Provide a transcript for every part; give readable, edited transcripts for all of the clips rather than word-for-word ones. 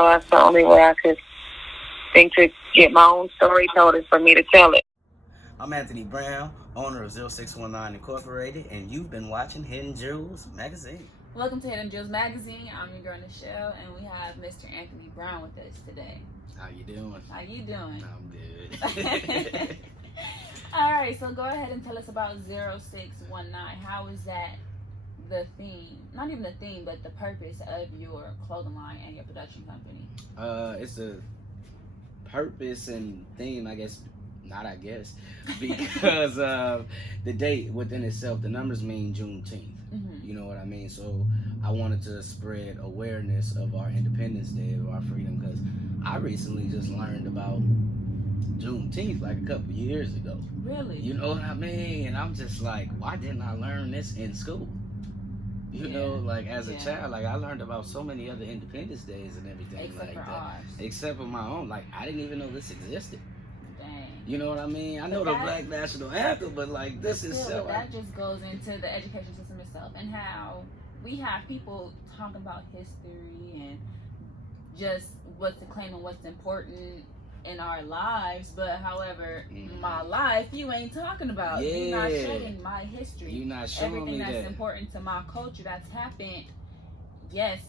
So that's the only way I could think to get my own story told is for me to tell it. I'm Anthony Brown, owner of 0619 Incorporated, and you've been watching Hidden Jewels Magazine. Welcome to Hidden Jewels Magazine. I'm your girl Nichelle, and we have Mr. Anthony Brown with us today. How you doing? How you doing? I'm good. All right, so go ahead and tell us about 0619. How is that the theme? Not even the theme, but the purpose of your clothing line and your production company? It's a purpose and theme, because of the date within itself. The numbers mean Juneteenth. Mm-hmm. You know what I mean? So I wanted to spread awareness of our Independence Day, of our freedom, because I recently just learned about Juneteenth like a couple years ago. Really? You know what I mean? And I'm just like, why didn't I learn this in school? You know, like as a child, like I learned about so many other Independence Days and everything Except like for that. ours. Except for my own. Like I didn't even know this existed. Dang. You know what I mean? I know the Black National Anthem, but like this is so. That just goes into the education system itself and how we have people talking about history and just what's the claim and what's important in our lives, but however, my life you ain't talking about. Yeah. You're not showing my history. You're not showing everything me that's that. important to my culture that's happened. Yes,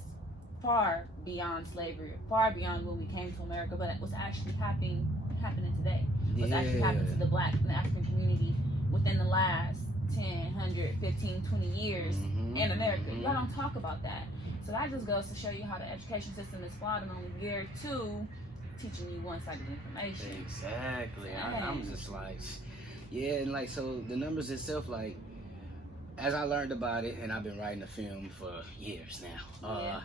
far beyond slavery, far beyond when we came to America, but what's actually happening today. What's actually happened to the Black and the African community within the last 10, 100, 15, 20 years in America. Y'all don't talk about that. So that just goes to show you how the education system is flawed and only geared to teaching you one side of the information. Exactly. I'm just like, yeah, and like, so the numbers itself, like, as I learned about it, and I've been writing a film for years now,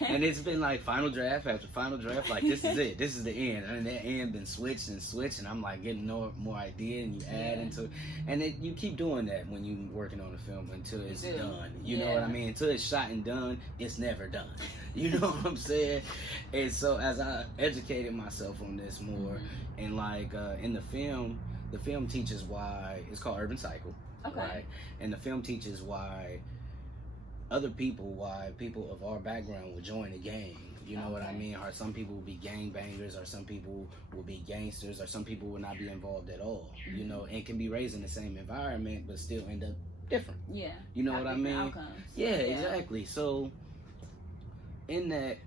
and it's been like final draft after final draft, like this is it, this is the end, and that end been switched, and I'm like getting more idea, and you add into it, and you keep doing that when you working on a film until it's done. You know what I mean? Until it's shot and done, it's never done. You know what I'm saying? And so as I educated myself on this more, and like in the film teaches why it's called Urban Cycle. Okay. Right? And the film teaches why people of our background will join a gang. You know what I mean? Or some people will be gang bangers, or some people will be gangsters, or some people will not be involved at all. You know, and can be raised in the same environment but still end up different. Yeah. You know what I mean? Outcomes. Yeah, exactly. So in that,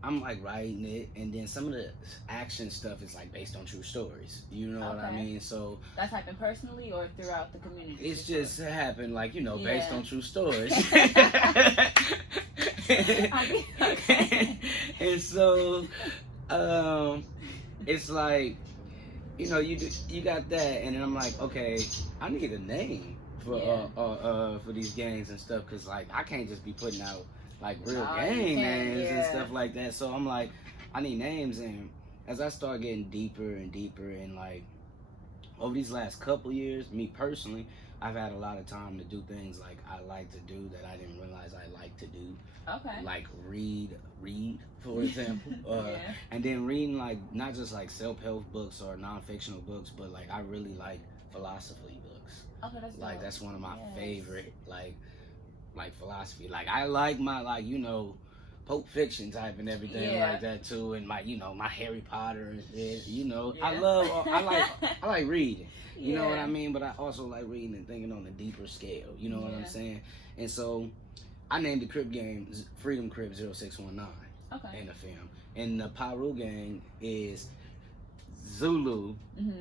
I'm like writing it, and then some of the action stuff is like based on true stories. You know what I mean? So that's happened personally or throughout the community? It's just happened, like, you know, based on true stories. And so, it's like, you know, you got that, and then I'm like, okay, I need a name for these gangs and stuff, because like I can't just be putting out like real gang names and stuff like that. So I'm like, I need names. And as I start getting deeper and deeper, and like over these last couple years, me personally, I've had a lot of time to do things like I like to do that I didn't realize I like to do. Okay. Like read, for example. And then reading like not just like self-help books or non-fictional books, but like I really like philosophy books. Okay, that's dope. Like that's one of my favorite like philosophy. Like I like my, like, you know, Pulp Fiction type and everything like that too, and my, you know, my Harry Potter and shit. You know, I like reading. You know what I mean? But I also like reading and thinking on a deeper scale. You know what I'm saying? And so I named the Crip game Freedom Crip 0619 in the film. And the Piru gang is Zulu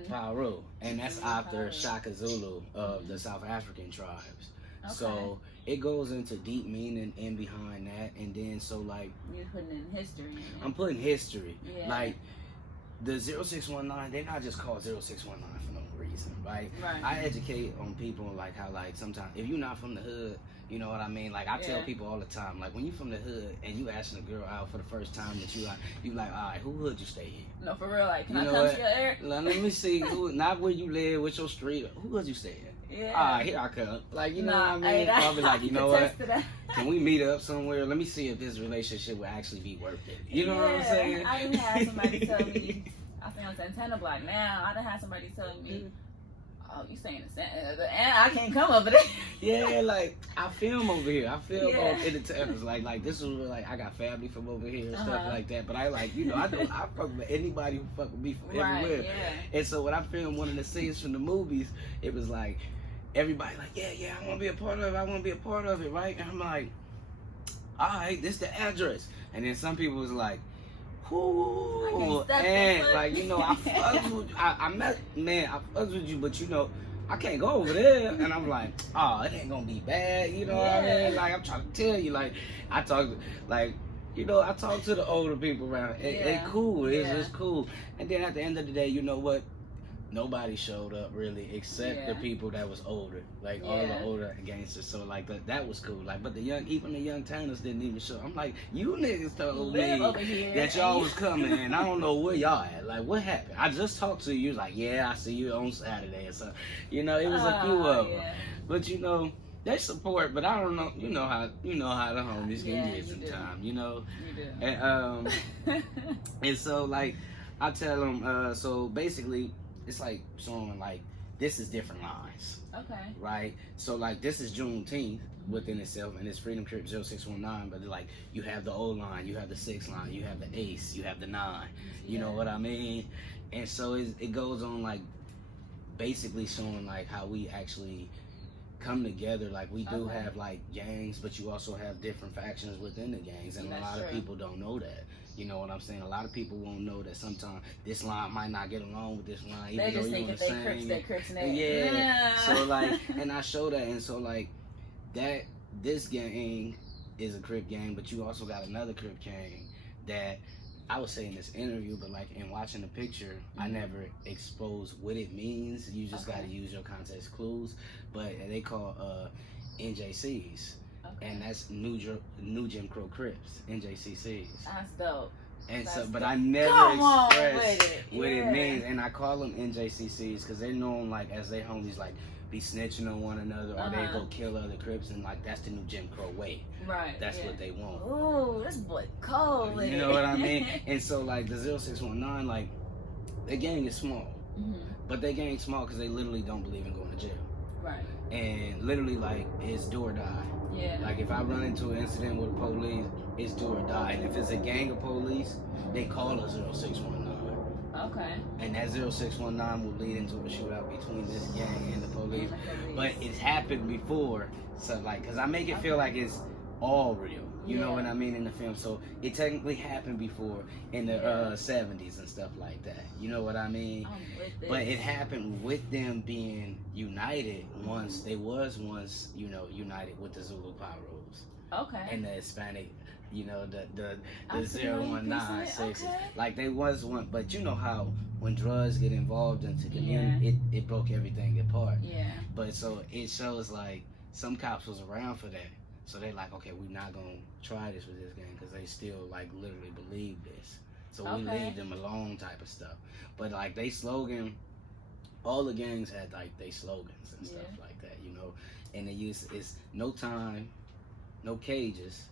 Piru, and that's after Shaka Zulu of the South African tribes. Okay. So it goes into deep meaning in behind that, and then so like you're putting in history. I'm putting history. Like the 0619, they're not just called 0619 for no reason, right? I educate on people like how like sometimes if you're not from the hood, you know what I mean? Like I tell people all the time, like when you from the hood and you asking a girl out for the first time that you like, all right, who hood you stay in? No, for real, like can I come to your area? Let me see, not where you live, with your street, who hood you stay in? All right, here I come. Like, you know what I mean? I'll be like, you know what? Can we meet up somewhere? Let me see if this relationship will actually be worth it. You know what I'm saying? I didn't have somebody tell me, I think on Santana Block now, I done had somebody tell me, Oh, you saying the same? And I can't come over there. Yeah, like I film over here. I film Yeah. in the Tampas. Like this is where, like I got family from over here and stuff Uh-huh. like that. But I like I fuck with anybody who fuck with me from Right, everywhere. yeah. And so when I filmed one of the scenes from the movies, it was like everybody like yeah I want to be a part of it. I want to be a part of it, right? And I'm like, all right, this the address. And then some people was like, whoo, and like I fucks with I fucks with you, but I can't go over there. And I'm like, oh, it ain't gonna be bad, what I mean? Like I'm trying to tell you, like I talk I talk to the older people around. They cool, it's cool. And then at the end of the day, you know what? Nobody showed up really except the people that was older, like all the older gangsters. So like that was cool. Like, but even the young Tanners didn't even show. I'm like, you niggas told me that y'all was coming, and I don't know where y'all at. Like, what happened? I just talked to you. Like, yeah, I see you on Saturday or something. It was a few of them, but they support. But I don't know. You know how the homies can get sometimes. You do. And and so like I tell them. So basically. It's like showing like this is different lines. Okay. Right? So like this is Juneteenth within itself and it's Freedom Trip 0619, but like you have the O line, you have the 6 line, you have the ace, you have the 9. You know what I mean? And so it goes on like basically showing like how we actually come together. Like we do have like gangs, but you also have different factions within the gangs, and a lot of people don't know that. You know what I'm saying? A lot of people won't know that sometimes this line might not get along with this line, even though you're on the same. They Crips, yeah. So like, and I show that, and so like that. This gang is a Crip gang, but you also got another Crip gang that I would say in this interview, but like in watching the picture, I never expose what it means. You just got to use your context clues. But they call NJCs. And that's New Jim Crow Crips, NJCCs. That's dope. And so, but I never express what it means, and I call them NJCCs because they're known like as they homies like be snitching on one another, or they go kill other Crips, and like that's the new Jim Crow way. Right. That's what they want. Ooh, this boy cold. You know what I mean? And so like the 0619, like their gang is small, but their gang is small because they literally don't believe in going to jail. Right. And literally like it's do or die. Yeah. Like if I run into an incident with the police, it's do or die. And if it's a gang of police, they call us 0619. Okay. And that 0619 will lead into a shootout between this gang and the police. But it's happened before, so like, cause I make it feel like it's all real. You know what I mean in the film. So it technically happened before in the 70s and stuff like that. You know what I mean? But it happened with them being united once they was united with the Zulu Pyros. Okay. And the Hispanic, the 0196. Like they was one, but you know how when drugs get involved into community, it broke everything apart. Yeah. But so it shows like some cops was around for that. So they're like, okay, we're not going to try this with this gang because they still, like, literally believe this. So we leave them alone type of stuff. But, like, they slogan, all the gangs had, like, they slogans and stuff like that, And they it's no time, no cages,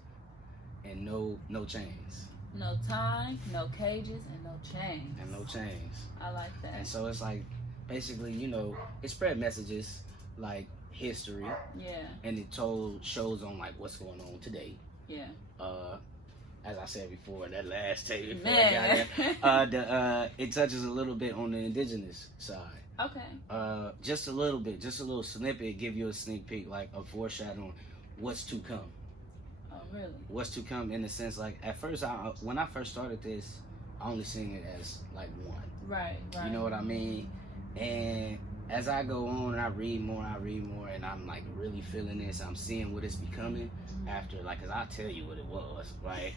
and no chains. No time, no cages, and no chains. And no chains. I like that. And so it's, like, basically, it spread messages, like, history, and it shows on like what's going on today. As I said before, that last tape it touches a little bit on the indigenous side. Okay. Just a little bit, just a little snippet, give you a sneak peek, like a foreshadowing what's to come. Oh, really? What's to come in the sense like at first, when I first started this, I only seen it as like one. Right. You know what I mean? And as I go on and I read more, and I'm like really feeling this. I'm seeing what it's becoming after, like, cause I'll tell you what it was, right?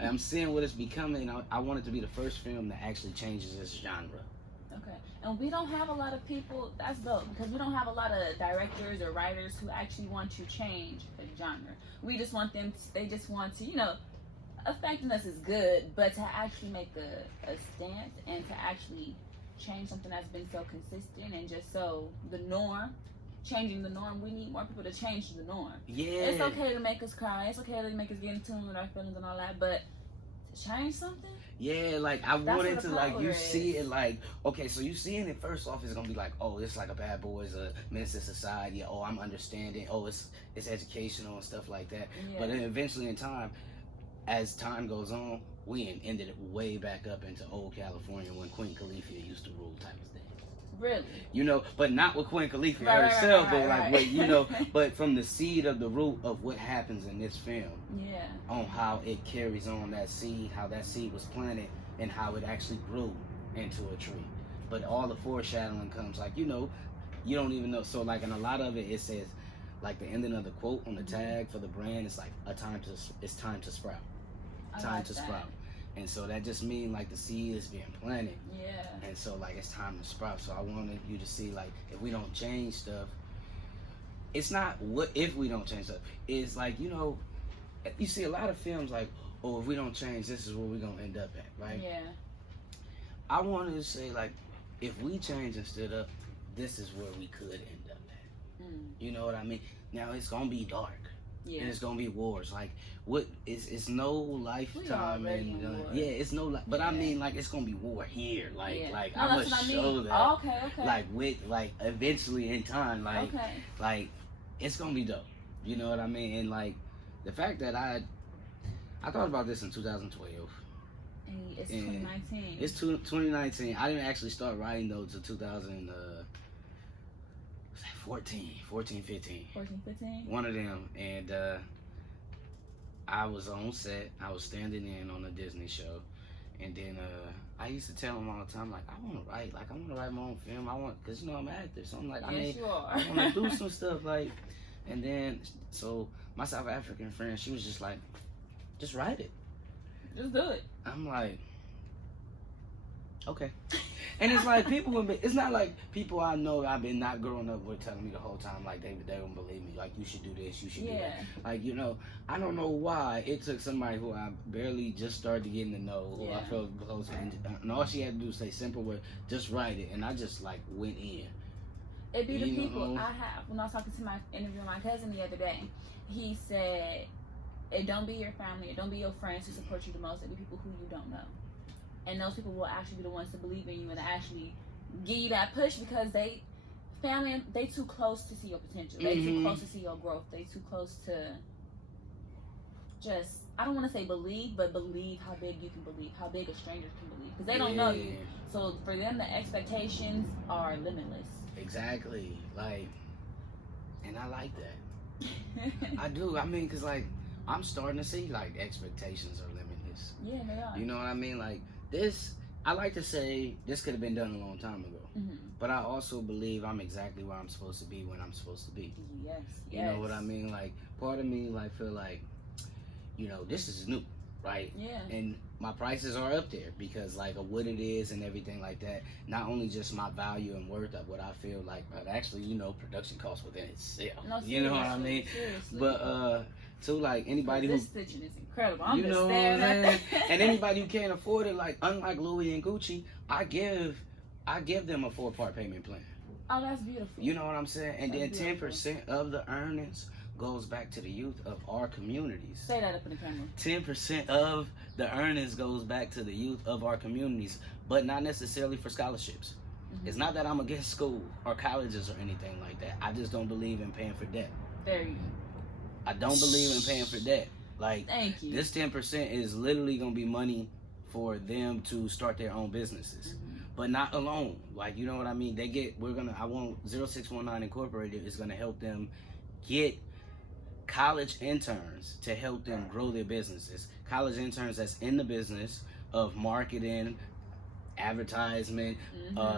I'm seeing what it's becoming. I want it to be the first film that actually changes this genre. Okay. And we don't have a lot of people, that's dope, because we don't have a lot of directors or writers who actually want to change the genre. We just want them, they just want to, affecting us is good, but to actually make a stance and to actually change something that's been so consistent and just so the norm, changing the norm. We need more people to change the norm. Yeah. It's okay to make us cry. It's okay to make us get in tune with our feelings and all that, but To change something? Yeah, like I That's wanted what to the like you power see is. it like okay, so you seeing it first off it's gonna be like, oh, it's like a bad boys, a menace to society, oh I'm understanding, oh it's educational and stuff like that. Yeah. But then eventually in time, as time goes on, we ended it way back up into old California when Queen Califia used to rule type of thing. Really? You know, but not with Queen Califia Right, herself, right, but like right. what you know, but from the seed of the root of what happens in this film, Yeah. on how it carries on that seed, how that seed was planted, and how it actually grew into a tree. But all the foreshadowing comes like you know, you don't even know. So like in a lot of it, it says like the ending of the quote on the tag for the brand, it's like it's time to sprout, time to sprout. And so that just means like the seed is being planted. Yeah. And so like it's time to sprout. So I wanted you to see like if we don't change stuff, it's not what if we don't change stuff. It's like, you know, you see a lot of films like, oh, if we don't change, this is where we're gonna end up at, right? Yeah. I wanted to say like if we change and stood up, this is where we could end up at. You know what I mean? Now it's gonna be dark. Yeah. And it's gonna be wars. Like what? It's no lifetime, already and in war. yeah, it's no. But I Yeah. mean, like it's gonna be war here. Like, Yeah. like No, I'm that's gonna what I show mean. that. Oh, okay. Like with like eventually in time, like Okay. like it's gonna be dope. You know what I mean? And like the fact that I thought about this in 2012. And it's And 2019. It's 2019. I didn't actually start writing though till 2014, 15. 14, 15. One of them, and I was on set. I was standing in on a Disney show, and then I used to tell him all the time, like I want to write, like I want to write my own film. I want, cause you know I'm an actor, so I'm like, Yes, you are. I want to do some stuff, like. And then so my South African friend, she was just like, just write it. Just do it. I'm like, okay. And it's like people would be, it's not like people I know I've been not growing up with telling me the whole time like they don't believe me, like you should do this, you should do that. Like, you know, I don't know why it took somebody who I barely just started getting to know, who I felt close to, and all she had to do was say simple word, just write it, and I just like went in. It be the You people know? I have. When I was talking to my interviewing my cousin the other day, he said, it don't be your family, it don't be your friends who support you the most, it be people who you don't know. And those people will actually be the ones to believe in you and actually give you that push because they too close to see your potential. They too close to see your growth. They too close to just, I don't want to say believe, but believe how big you can believe, how big a stranger can believe. Because they don't know you. So for them, the expectations are limitless. Exactly. Like, and I like that. I do. I mean, because like, I'm starting to see like expectations are limitless. Yeah, they are. You know what I mean? Like, this, I like to say this could have been done a long time ago. But I also believe I'm exactly where I'm supposed to be when I'm supposed to be. Yes. You know what I mean? Like, part of me like feel like, you know, this is new, right? Yeah. And my prices are up there because like of what it is and everything like that. Not only just my value and worth of what I feel like, but actually, you know, production costs within itself. No, you know what I mean? Seriously. But to like anybody this who stitching is incredible. I'm you just know what staring I'm at saying? that. And anybody who can't afford it, like unlike Louis and Gucci, I give them a 4-part payment plan. Oh, that's beautiful. You know what I'm saying? And That's then beautiful. 10% of the earnings goes back to the youth of our communities. Say that up in the camera. 10% of the earnings goes back to the youth of our communities, but not necessarily for scholarships. It's not that I'm against school or colleges or anything like that. I just don't believe in paying for debt. Very. I don't believe in paying for debt. Like, Thank you. this 10% is literally going to be money for them to start their own businesses. But not alone. Like, you know what I mean? I want 0619 Incorporated is going to help them get college interns to help them grow their businesses. College interns that's in the business of marketing, advertisement,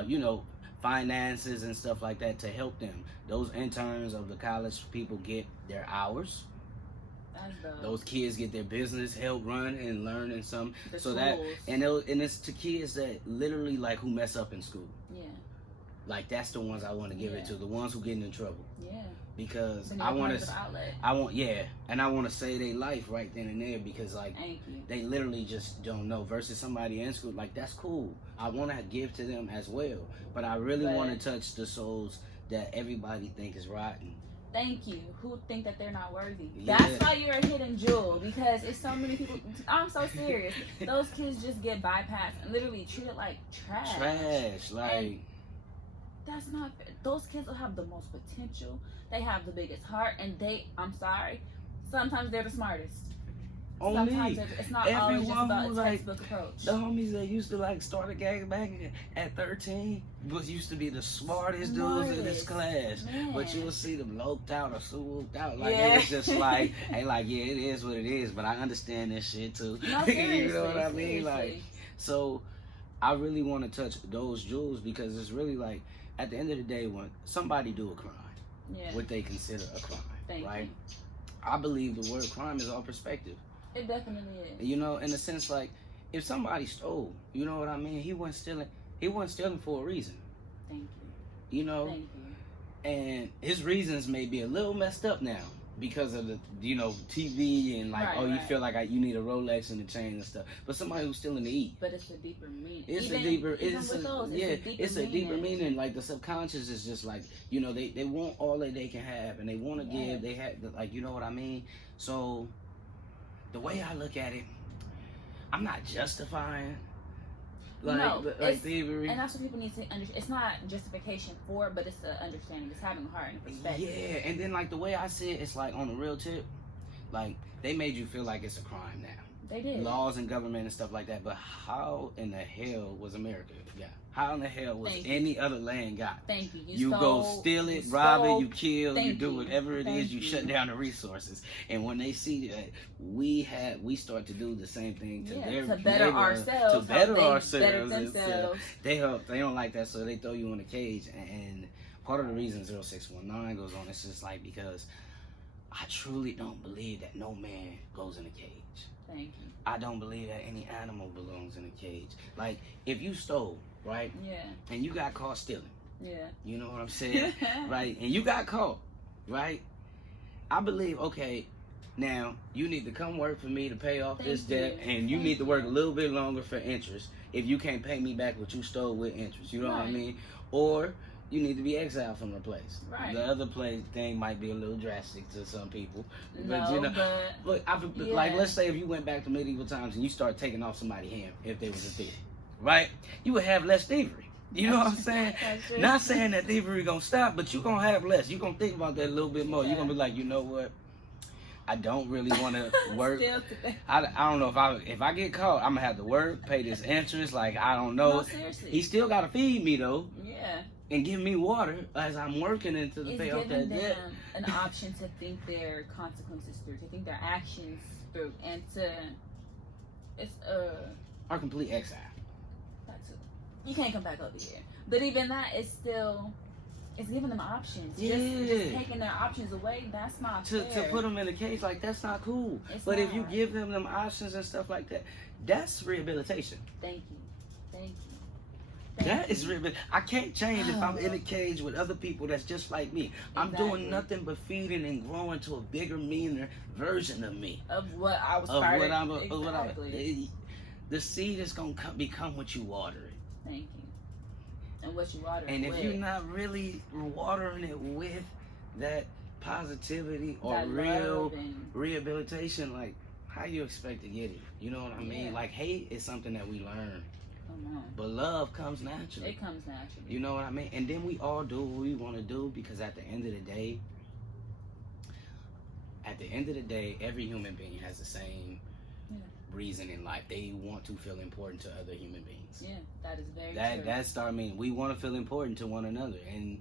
you know, finances and stuff like that to help them. Those interns of the college people get their hours. Those kids get their business help run and learn and some. And it's to kids that literally like who mess up in school. Yeah. Like that's the ones I want to give it to, the ones who get in trouble. Yeah. Because I want to save their life right then and there because like they literally just don't know. Versus somebody in school, like that's cool. I want to give to them as well, but I really want to touch the souls that everybody think is rotten Thank you. Who think that they're not worthy? Yeah. That's why you're a hidden jewel, because it's so many people. I'm so serious. Those kids just get bypassed and literally treated like trash. Like, and that's not fair. Those kids will have the most potential. They have the biggest heart, and I'm sorry, sometimes they're the smartest. Sometimes it's not always just about a textbook approach. The homies that used to like start a gang bang at 13 used to be the smartest dudes in this class. Man. But you'll see them loped out or swooped out. Like, it's just like, hey, like, yeah, it is what it is, but I understand this shit too. No, you know what I mean? Seriously. Like, so I really want to touch those jewels, because it's really like, at the end of the day, when somebody do a crime, what they consider a crime, right? You. I believe the word crime is all perspective. It definitely is. You know, in a sense, like, if somebody stole, you know what I mean? He wasn't stealing for a reason. Thank you. You know? Thank you. And his reasons may be a little messed up now because of the, you know, TV and like, you feel like you need a Rolex and a chain and stuff. But somebody who's stealing to eat. But it's a deeper meaning. It's a deeper meaning. Like, the subconscious is just like, you know, they want all that they can have, and they want to give. They have, like, you know what I mean? So the way I look at it, I'm not justifying thievery. And that's what people need to understand. It's not justification for, but it's the understanding. It's having a heart and a perspective. Yeah, and then like the way I see it, it's like on the real tip, like they made you feel like it's a crime now. They did. Laws and government and stuff like that. But how in the hell was America got? How in the hell was any other land got? Thank you. You go steal it, rob it, you kill, you do whatever it is, you shut down the resources. And when they see that we start to do the same thing to their to better ourselves, to better ourselves, better themselves. They don't like that, so they throw you in a cage. And part of the reason 0619 goes on is just like, because I truly don't believe that no man goes in a cage. Thank you. I don't believe that any animal belongs in a cage. Like, if you stole, right? Yeah. And you got caught stealing. Yeah. You know what I'm saying? Right? And you got caught, right? I believe, okay, now you need to come work for me to pay off this debt, and you need to work a little bit longer for interest if you can't pay me back what you stole with interest. You know what I mean? Or you need to be exiled from the place. Right. The other place thing might be a little drastic to some people. No, but you know, like, let's say if you went back to medieval times and you start taking off somebody's hand if they was a thief, right? You would have less thievery. You know what I'm saying? Not saying that thievery gonna stop, but you're gonna have less. You're gonna think about that a little bit more. You're gonna be like, you know what? I don't really want to work. I don't know if I get caught, I'm gonna have to work, pay this interest. Like, I don't know. No, seriously. He still gotta feed me though. Yeah. And give me water as I'm working into the pay off that debt. An option to think their consequences through, to think their actions through, and our complete exile. That's it. You can't come back over here. But even that is still, it's giving them options. Yeah. Just taking their options away, that's not fair. To put them in a cage, like, that's not cool. But if you give them options and stuff like that, that's rehabilitation. Thank you. Thank you. That is really. I can't change if I'm in a cage with other people that's just like me. I'm doing nothing but feeding and growing to a bigger, meaner version of me. Of what I was the seed is gonna become what you water it. Thank you. And what you water it and with. If you're not really watering it with that positivity or that real rehabilitation, like, how you expect to get it? You know what I mean? Like, hate is something that we learn. But love comes naturally. It comes naturally. You know what I mean? And then we all do what we want to do, because at the end of the day, every human being has the same reason in life. They want to feel important to other human beings. Yeah, that is very true. That's I mean, we want to feel important to one another. And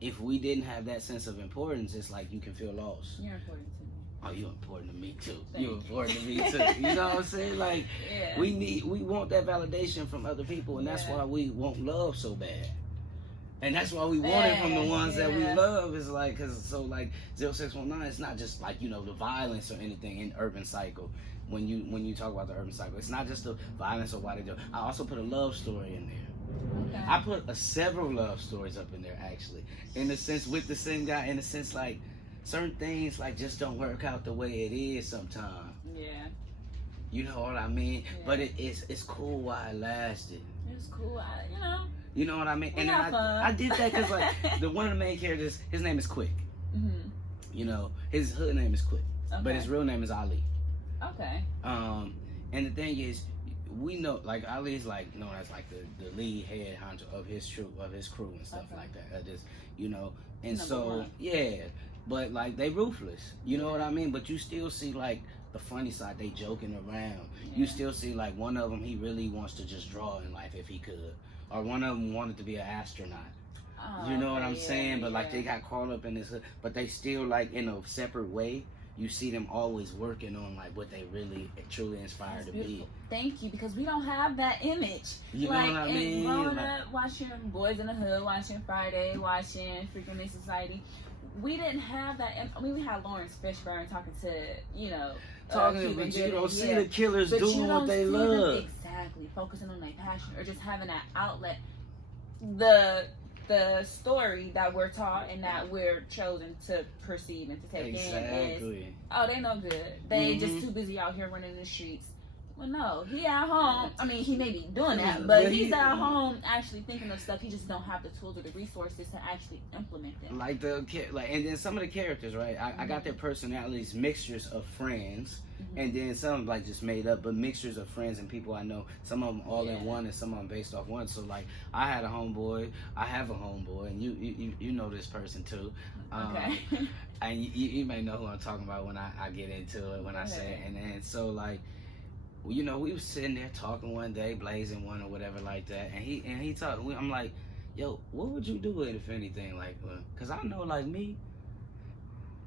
if we didn't have that sense of importance, it's like you can feel lost. You're important to me. Oh, you're important to me too. You're important to me too. You know what I'm saying? Like, we want that validation from other people, and that's why we want love so bad. And that's why we want it from the ones that we love. Is like, like 0619, it's not just like, you know, the violence or anything in Urban Cycle. When you talk about the Urban Cycle, it's not just the violence or why they do. I also put a love story in there. Okay. I put several love stories up in there, actually, in the sense with the same guy. In the sense, like, certain things, like, just don't work out the way it is sometimes. Yeah. You know what I mean? Yeah. But it's cool while it lasted. It's cool, you know. You know what I mean? And then I did that because, like, one of the main characters, his name is Quick. Mm-hmm. You know, his hood name is Quick, Okay. but his real name is Ali. Okay. And the thing is, we know, like, Ali is like known as like the lead head honcho of his crew and stuff like that. Just, you know, and Number so one. yeah, but like they ruthless. You know what I mean? But you still see like the funny side. They joking around. Yeah. You still see like one of them. He really wants to just draw in life if he could, or one of them wanted to be an astronaut. You know what I'm saying? But like they got caught up in this, but they still like in a separate way. You see them always working on like what they really truly inspired to be. Thank you, because we don't have that image. You like, know what I mean? Growing up, watching Boys in the Hood, watching Friday, watching Freakin' Miss Society, we didn't have that. I mean, we had Lawrence Fishburne talking to, you know, talking, but you don't see the killers doing what they love. Exactly, focusing on their passion or just having that outlet. The story that we're taught and that we're chosen to perceive and to take in is, oh, they no good. They just too busy out here running the streets. Well, no, he at home. I mean, he may be doing that, but he's at home actually thinking of stuff. He just don't have the tools or the resources to actually implement them. And then some of the characters, right? I got their personalities, mixtures of friends, and then some like just made up, but mixtures of friends and people I know. Some of them all in one, and some of them based off one. So like, I had a homeboy, I have a homeboy, and you know this person too. Okay. And you may know who I'm talking about when I get into it, when I say it. And then so like, you know, we was sitting there talking one day, blazing one or whatever like that, and he talked. I'm like, yo, what would you do if anything, like, cause I know like me,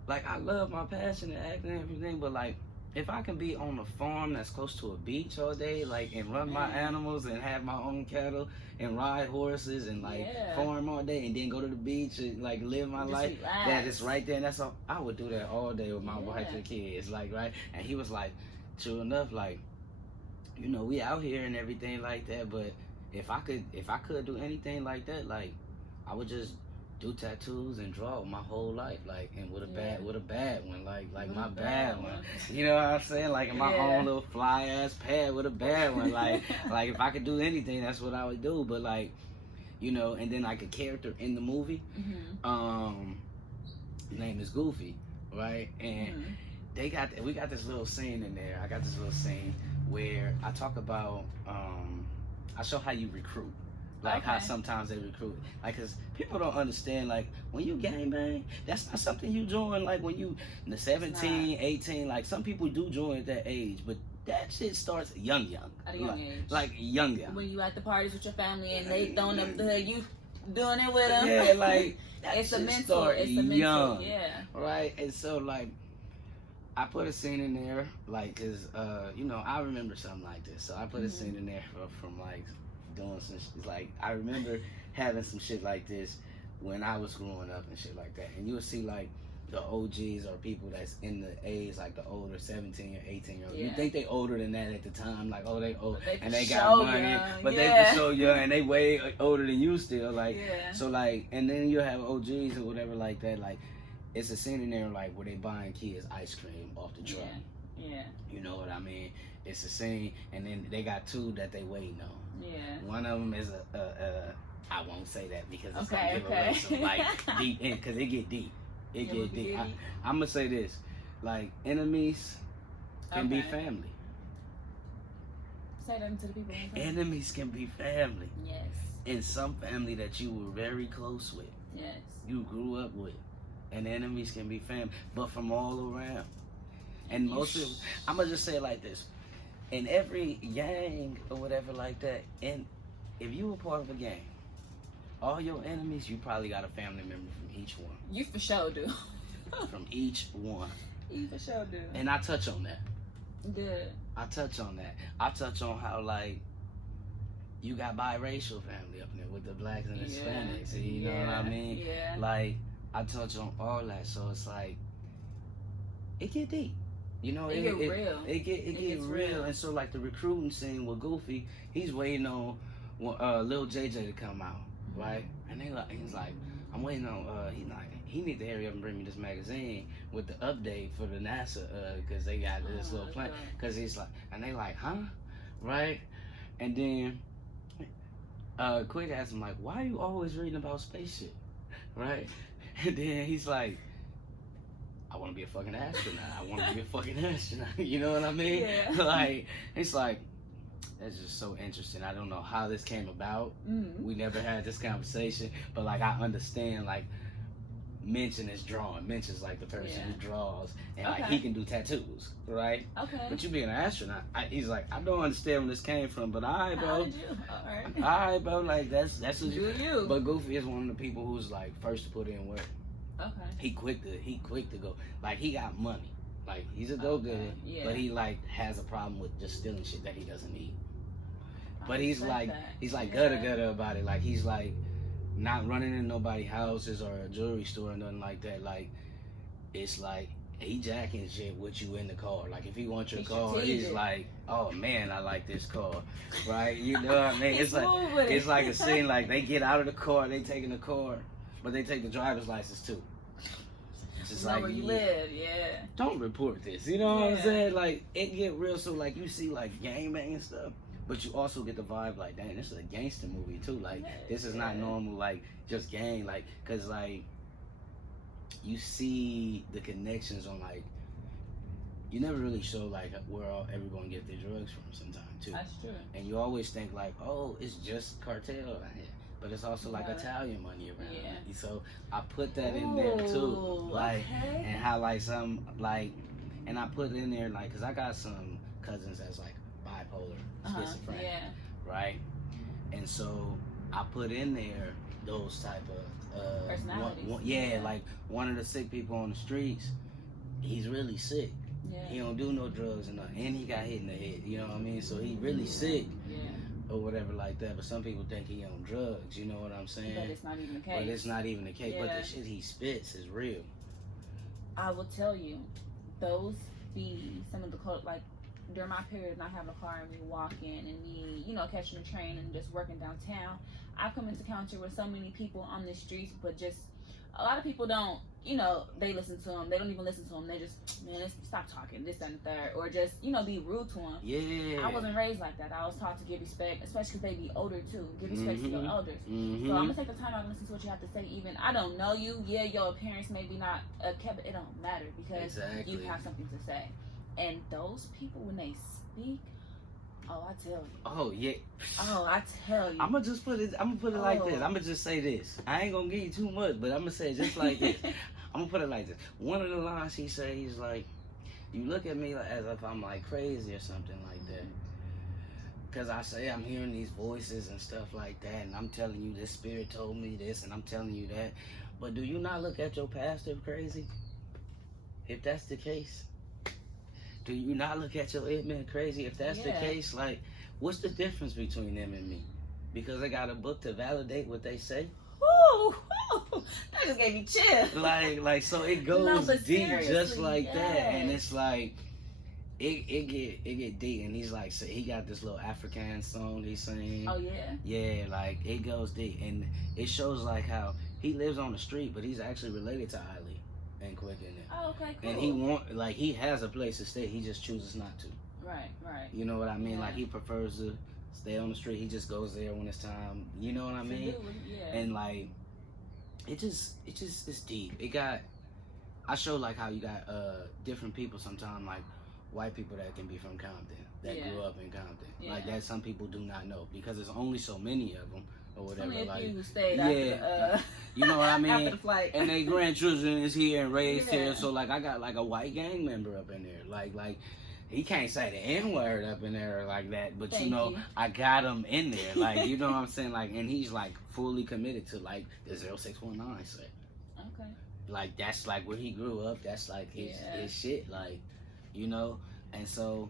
like I love my passion and acting and everything, but like if I can be on a farm that's close to a beach all day, like, and run my animals and have my own cattle and ride horses and like farm all day and then go to the beach and like live my life, that is right there, and that's all. I would do that all day with my wife and kids, like, right? And he was like, true enough, like, you know, we out here and everything like that, but if I could do anything like that, like, I would just do tattoos and draw my whole life, like, and with a bad one, like my bad one. You know what I'm saying? Like in my own little fly ass pad with a bad one, like if I could do anything, that's what I would do. But like, you know, and then like a character in the movie, his name is Goofy, right? And we got this little scene in there. I got this little scene where I talk about, I show how you recruit. Like how sometimes they recruit. Like, cause people don't understand, like, when you gangbang, that's not something you join, like, when you 17, 18, like, some people do join at that age, but that shit starts young. At a young age. Like, young. When you at the parties with your family and they throwing up the hood, you doing it with them. Yeah, like, it's a mental, young, yeah. Right? And so, like, I put a scene in there, like, cause, you know, I remember something like this, so I put a scene in there from like, doing some shit. Like, I remember having some shit like this when I was growing up and shit like that. And you'll see like the OGs or people that's in the age, like the older 17 or 18 year olds. You think they older than that at the time, like, oh, they old and they got money, but they can show young and they way older than you still, like, so like, and then you have OGs or whatever like that, like, it's a scene in there like where they buying kids ice cream off the truck. You know what I mean? It's a scene, and then they got two that they waiting on. One of them is I won't say that because it's gonna give away some like deep, because it get deep. It get deep. I'm gonna say this, like, enemies can be family. Say that to the people. Enemies can be family. Yes. And some family that you were very close with. Yes. You grew up with, and enemies can be family, but from all around. And most of, I'm gonna just say it like this. In every gang or whatever like that, and if you were part of a gang, all your enemies, you probably got a family member from each one. You for sure do. From each one. You for sure do. And I touch on that. Good. I touch on that. I touch on how, like, you got biracial family up there with the blacks and Hispanics. You know what I mean? Yeah. Like, I touch on all that. So it's like, it get deep. You know, it get real. It get real. And so, like, the recruiting scene with Goofy, he's waiting on Lil JJ to come out, right? And he's like, I'm waiting on, he need to hurry up and bring me this magazine with the update for the NASA, because they got this little plan. Because he's like, and they like, huh? Right? And then Quick asked him, like, why are you always reading about spaceship? Right? And then he's like, I want to be a fucking astronaut. I want to be a fucking astronaut. You know what I mean? Yeah. Like, it's like, that's just so interesting. I don't know how this came about. We never had this conversation, but like, I understand, like, Mention is drawing. Mention's like the person who draws, and like he can do tattoos, right? Okay. But you being an astronaut, he's like, I don't understand where this came from, but alright, bro. How did you? Alright. Alright, bro. Like that's what you. But Goofy is one of the people who's like first to put in work. Okay. He quick to go. Like he got money. Like he's a dope dealer, but he like has a problem with just stealing shit that he doesn't need. But he's like gutter about it. Like he's like not running in nobody's houses or a jewelry store or nothing like that. Like it's like he jacking shit with you in the car. Like if he wants your car, he's like, oh man, I like this car, right? You know what I mean? It's like a scene. Like they get out of the car, they taking the car, but they take the driver's license too. It's just like where you live, don't report this. You know what I'm saying? Like it get real. So like you see like gangbang and stuff. But you also get the vibe like, dang, this is a gangster movie too. Like, this is not normal, like, just gang. Like, cause like, you see the connections on like, you never really show like where everyone get their drugs from sometimes too. That's true. And you always think like, oh, it's just cartel out here. But it's also like Italian money around. Yeah. So I put that in there too. Like, and how like some, like, and I put in there like, cause I got some cousins that's like, bipolar, schizophrenic, right? And so I put in there those type of personalities. Like one of the sick people on the streets, he's really sick. He don't do no drugs and nothing, and he got hit in the head. You know what I mean? So he really sick, or whatever like that. But some people think he on drugs. You know what I'm saying? But it's not even the case. But it's not even the case. But the shit he spits is real. I will tell you, those be some of the like. During my period of not having a car and me walking and me, you know, catching a train and just working downtown, I've come into contact with so many people on the streets, but just a lot of people don't, you know, they listen to them. They don't even listen to them. They just, man, stop talking, this and the third, or just, you know, be rude to them. Yeah. I wasn't raised like that. I was taught to give respect, especially because they be older too. Give respect to your elders. So I'm gonna take the time out and listen to what you have to say. Even I don't know you. Yeah, your appearance maybe not kept, but it don't matter because you have something to say. And those people, when they speak, oh, I tell you. Oh, yeah. Oh, I tell you. I'm gonna put it like this. I'm gonna just say this. I ain't gonna give you too much, but I'm gonna say it just like this. I'm gonna put it like this. One of the lines he says, he's like, you look at me like, as if I'm like crazy or something like that. Because I say I'm hearing these voices and stuff like that, and I'm telling you this spirit told me this, and I'm telling you that. But do you not look at your pastor crazy? If that's the case. Do you not look at your Edmund crazy? If that's the case, like, what's the difference between them and me? Because they got a book to validate what they say? Woo! That just gave me chills. Like, so it goes deep just like that. And it's like, it get deep. And he's like, so he got this little African song he's singing. Oh, yeah? Yeah, like, it goes deep. And it shows, like, how he lives on the street, but he's actually related to Ali. And Quick in there. Oh, okay, cool. And he has a place to stay. He just chooses not to. Right. You know what I mean? Like he prefers to stay on the street. He just goes there when it's time. You know what I mean? Yeah. And like, it's deep. I show like how you got different people sometimes, like white people that can be from Compton, that grew up in Compton. Like that some people do not know because there's only so many of them. Or whatever, only like, few who stayed after you know what I mean? After the flight. And their grandchildren is here and raised here, so like I got like a white gang member up in there, like he can't say the N-word up in there like that, but you know I got him in there, like you know what I'm saying, like, and he's like fully committed to like the 0619 set. Okay. Like that's like where he grew up. That's like his shit, like you know. And so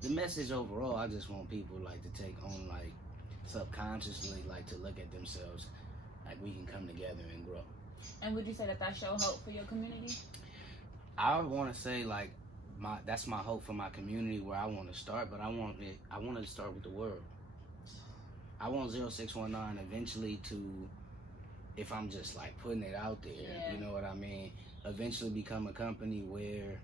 the message overall, I just want people like to take on like. Subconsciously like to look at themselves like we can come together and grow. And would you say that show hope for your community? I want to say like that's my hope for my community where I want to start, but I want to start with the world. I want 0619 eventually to, if I'm just like putting it out there, you know what I mean, eventually become a company where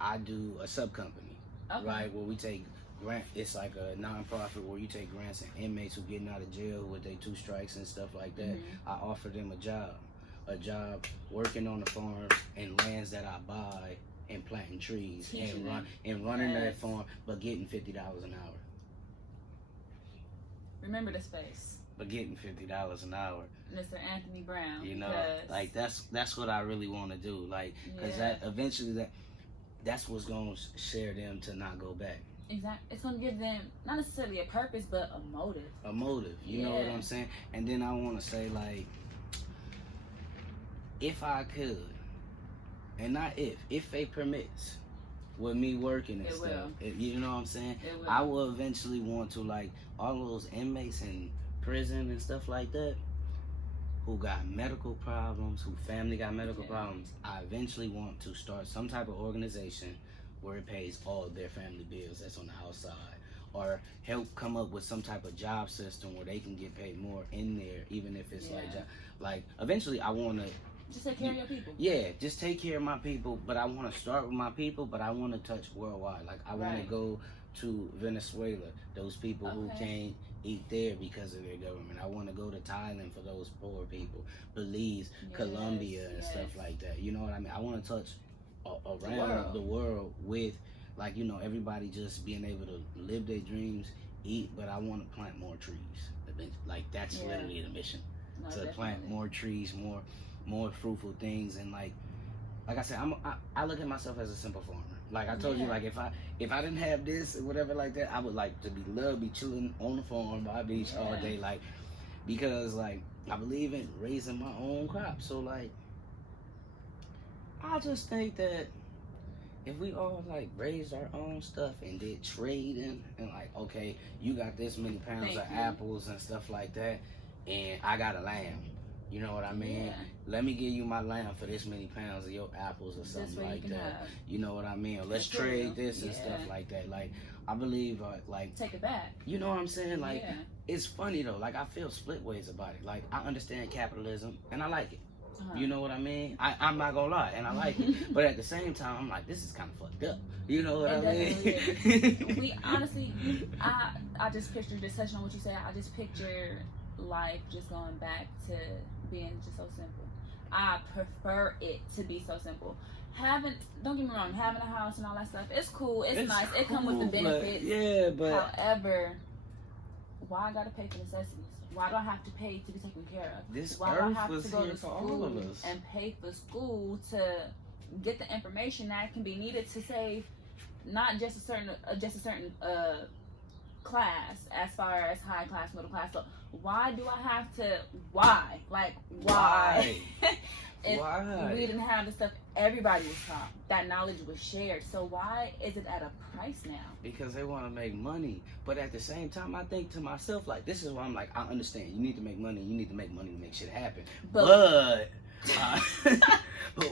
I do a sub company, right, where we take grant. It's like a non-profit where you take grants and inmates who getting out of jail with their 2 strikes and stuff like that. I offer them a a job working on the farms and lands that I buy and planting trees and running that farm, but getting $50 an hour. Remember the space. But getting $50 an hour, Mr. Anthony Brown. you know, like that's what I really want to do, like, because that eventually that's what's gonna share them to not go back. Exactly, it's gonna give them not necessarily a purpose, but a motive. A motive, you know what I'm saying? And then I want to say, like, if I could, and not if it permits, with me working and stuff, you know what I'm saying? I will eventually want to, like, all those inmates in prison and stuff like that who got medical problems, who family got medical problems, I eventually want to start some type of organization where it pays all of their family bills that's on the outside, or help come up with some type of job system where they can get paid more in there, even if it's like eventually I want to just take care of your people. Yeah, just take care of my people, but I want to start with my people, but I want to touch worldwide. Like, I want to go to Venezuela, those people who can't eat there because of their government. I want to go to Thailand for those poor people, Belize, Colombia, and stuff like that. You know what I mean? I want to touch around the world with, like, you know, everybody just being able to live their dreams, eat, but I want to plant more trees. Like, that's literally the mission. To plant more trees, more fruitful things, and like I said, I look at myself as a simple farmer. Like I told you, like if I didn't have this or whatever like that, I would like to be chilling on the farm by the beach all day, like, because like I believe in raising my own crops. So like I just think that if we all like raised our own stuff and did trading and like, okay, you got this many pounds of apples and stuff like that, and I got a lamb. You know what I mean? Yeah. Let me give you my lamb for this many pounds of your apples or something like that. You know what I mean? Or let's trade this and stuff like that. Like, I believe, like... Take it back. You know what I'm saying? Like, it's funny, though. Like, I feel split ways about it. Like, I understand capitalism, and I like it. You know what I mean? I'm not gonna lie, and I like it. But at the same time, I'm like, this is kind of fucked up. You know what I mean? We honestly, I just pictured, just touching on what you said, I just picture life just going back to being just so simple. I prefer it to be so simple. Don't get me wrong, having a house and all that stuff, it's cool, it's nice, it comes with the benefits. But however, why I gotta pay for necessities? Why do I have to pay to be taken care of? Why do I have to go to school and pay for school to get the information that can be needed to save not just a certain class, as far as high class, middle class. So why do I have to? Why? Like why? If we didn't have the stuff everybody was taught, that knowledge was shared. So why is it at a price now? Because they want to make money. But at the same time, I think to myself, like, this is why I'm like, I understand. You need to make money. You need to make money to make shit happen. But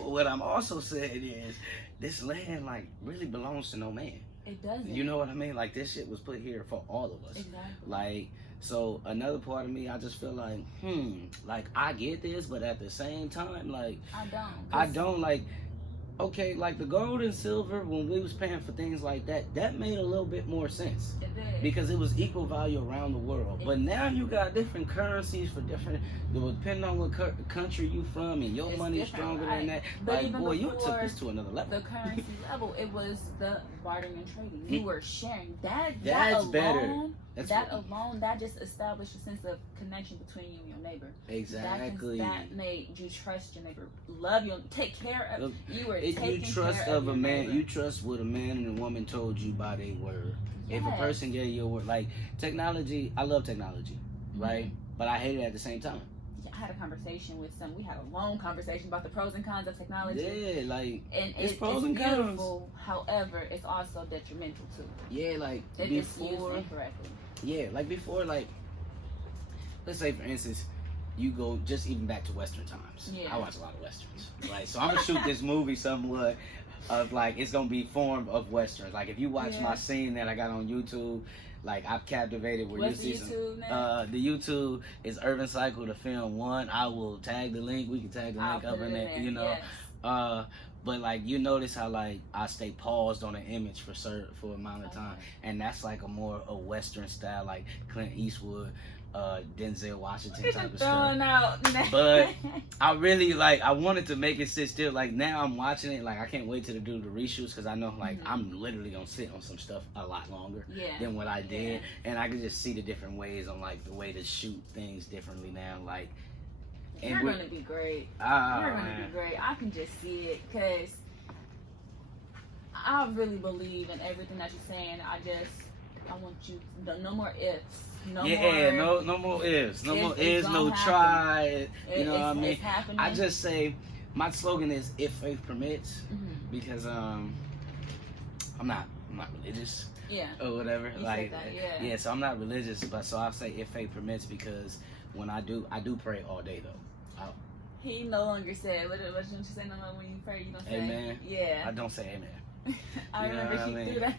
what I'm also saying is, this land, like, really belongs to no man. It doesn't. You know what I mean? Like, this shit was put here for all of us. Exactly. Like, so another part of me, I just feel like, like, I get this, but at the same time, like, I don't, like, okay, like the gold and silver, when we was paying for things like that, that made a little bit more sense. It did. Because it was equal value around the world. But now you got different currencies for different, depending on what country you from, and your money's stronger than that. But like, boy, you took this to another level. The currency level, it was the bartering and trading. You were sharing. That's alone, better. That just established a sense of connection between you and your neighbor. Exactly. That made you trust your neighbor, love you, take care of you. Were if you trust of a man, neighbor. You trust what a man and a woman told you by their word. Yes. If a person gave you a word, like technology, I love technology, right? But I hate it at the same time. I had a conversation with we had a long conversation about the pros and cons of technology. Yeah, like, and it's pros and beautiful, cons. However, it's also detrimental too. Yeah, like if it's used incorrectly. Yeah, like before, like, let's say for instance, you go just even back to Western times. Yeah. I watch a lot of Westerns. Right, so I'm gonna shoot this movie somewhat of like, it's gonna be form of Westerns. Like if you watch my scene that I got on YouTube, like I've captivated where What's you see the YouTube is Urban Cycle the Film 1. I will tag the link. We can tag the link up in there, you know. Yes. But like you notice how like I stay paused on an image for amount of time, and that's like a Western style, like Clint Eastwood, Denzel Washington type of stuff. Out. But I really like, I wanted to make it sit still. Like now I'm watching it, like I can't wait to do the reshoots, because I know like I'm literally gonna sit on some stuff a lot longer than what I did, and I can just see the different ways on like the way to shoot things differently now. Like, you're gonna be great. You're gonna be great. I can just see it, because I really believe in everything that you're saying. I want you, no more ifs. No more ifs. No more ifs, no try. You know what I mean? I just say, my slogan is if faith permits, because I'm not religious. Or whatever. You like said that, so I'm not religious, but so I say if faith permits, because when I do pray all day though. He no longer said, what don't you say no more when you pray? You don't say amen. Yeah. I don't say amen. I remember he threw that.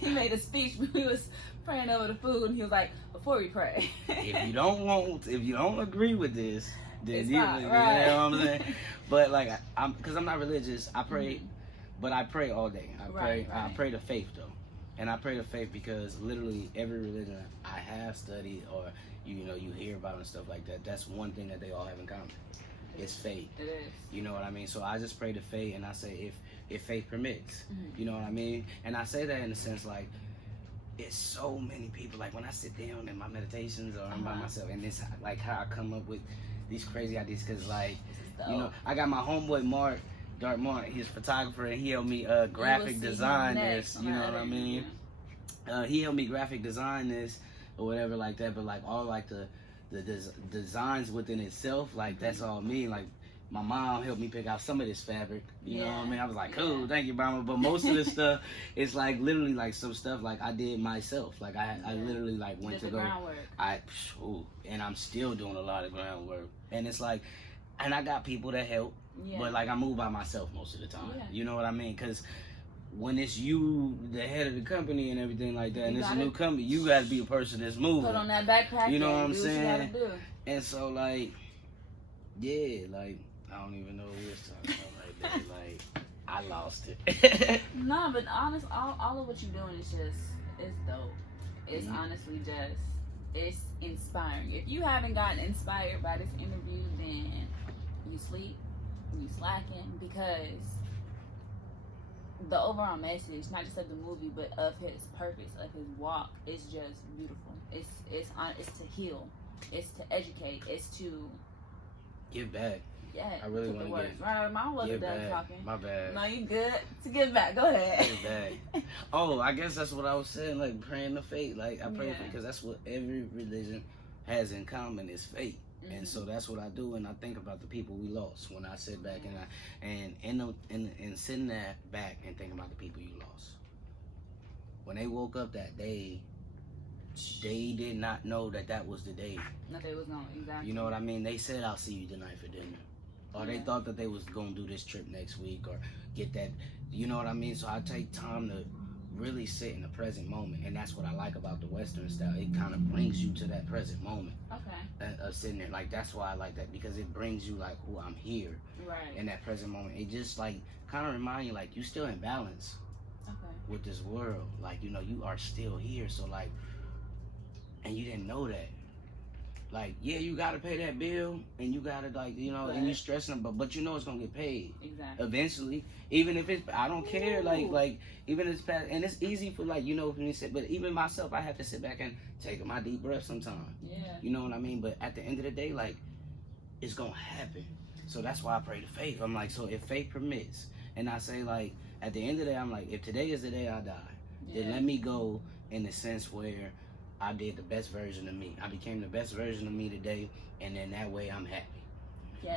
He made a speech when he was praying over the food, and he was like, before we pray. if you don't agree with this, then it's you, not, you right. know what I'm saying? But like because I'm not religious, I pray, but I pray all day. I pray to faith though. And I pray to faith because literally every religion I have studied, or you hear about and stuff like that, that's one thing that they all have in common. It's faith. It is. You know what I mean? So I just pray to faith, and I say if faith permits. You know what I mean? And I say that in the sense like, it's so many people, like when I sit down in my meditations or I'm by myself, and it's like how I come up with these crazy ideas, because like, I got my homeboy Dark Mark, he's a photographer, and he helped me graphic design this, you know what I mean? He helped me graphic design this or whatever like that, but like all like the designs within itself, like that's all me. Like my mom helped me pick out some of this fabric, you know what I mean? I was like, cool, thank you, mama. But most of the stuff, it's like literally like some stuff like I did myself. Like I literally like went to go, groundwork. And I'm still doing a lot of groundwork. And it's like, and I got people that help, but like I move by myself most of the time. You know what I mean? Because when it's you, the head of the company and everything like that, and it's a new company, you got to be a person that's moving. Put on that backpack. You know what I'm do saying? What you gotta do. And so like, like I don't even know what we're talking about right there. Like I lost it. No, but honest, all of what you're doing is it's dope. It's honestly it's inspiring. If you haven't gotten inspired by this interview, then you sleep, you slacking, because the overall message, not just of the movie, but of his purpose, of his walk, is just beautiful. It's to heal, it's to educate, it's to give back. Yeah, I really want to get right. My wasn't done talking. My bad. No, you good to give back. Go ahead. Give back. Oh, I guess that's what I was saying. Like praying to faith. Like I pray for, because that's what every religion has in common is faith. And so that's what I do, and I think about the people we lost when I sit back and sitting there back and thinking about the people you lost. When they woke up that day, they did not know that was the day. No, they was not, exactly. You know what I mean? They said, I'll see you tonight for dinner. Or they thought that they was going to do this trip next week or get that, you know what I mean? So I take time to really sit in the present moment, and that's what I like about the Western style. It kind of brings you to that present moment. Sitting there, like that's why I like that, because it brings you like, oh, I'm here, in that present moment. It just like kind of remind you like you still in balance with this world. Like, you know, you are still here. So like, and you didn't know that. Like, yeah, you gotta pay that bill, and you gotta like, you know, and you stressing, but you know it's gonna get paid eventually. Even if it's, I don't care. Like even if it's past, and it's easy for like, you know, when you sit, but even myself, I have to sit back and take my deep breath sometimes. You know what I mean? But at the end of the day, like, it's gonna happen. So that's why I pray to faith. I'm like, so if faith permits, and I say like, at the end of the day, I'm like, if today is the day I die, then let me go in the sense where I did the best version of me. I became the best version of me today, and then that way I'm happy.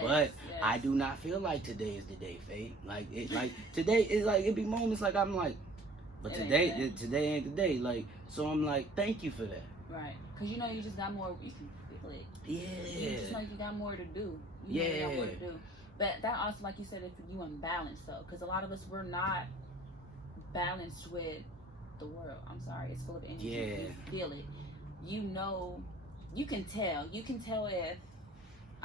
But I do not feel like today is the day, Faith. Like today is like, it be moments like I'm like, but today ain't the day. Like, so I'm like, thank you for that. Right, because you know you just got more. You can feel it. Yeah. You just know you got more to do. You know you got more to do. But that also, like you said, if you unbalanced though, because a lot of us, we're not balanced with the world. I'm sorry, it's full of energy. You feel it. You know, you can tell if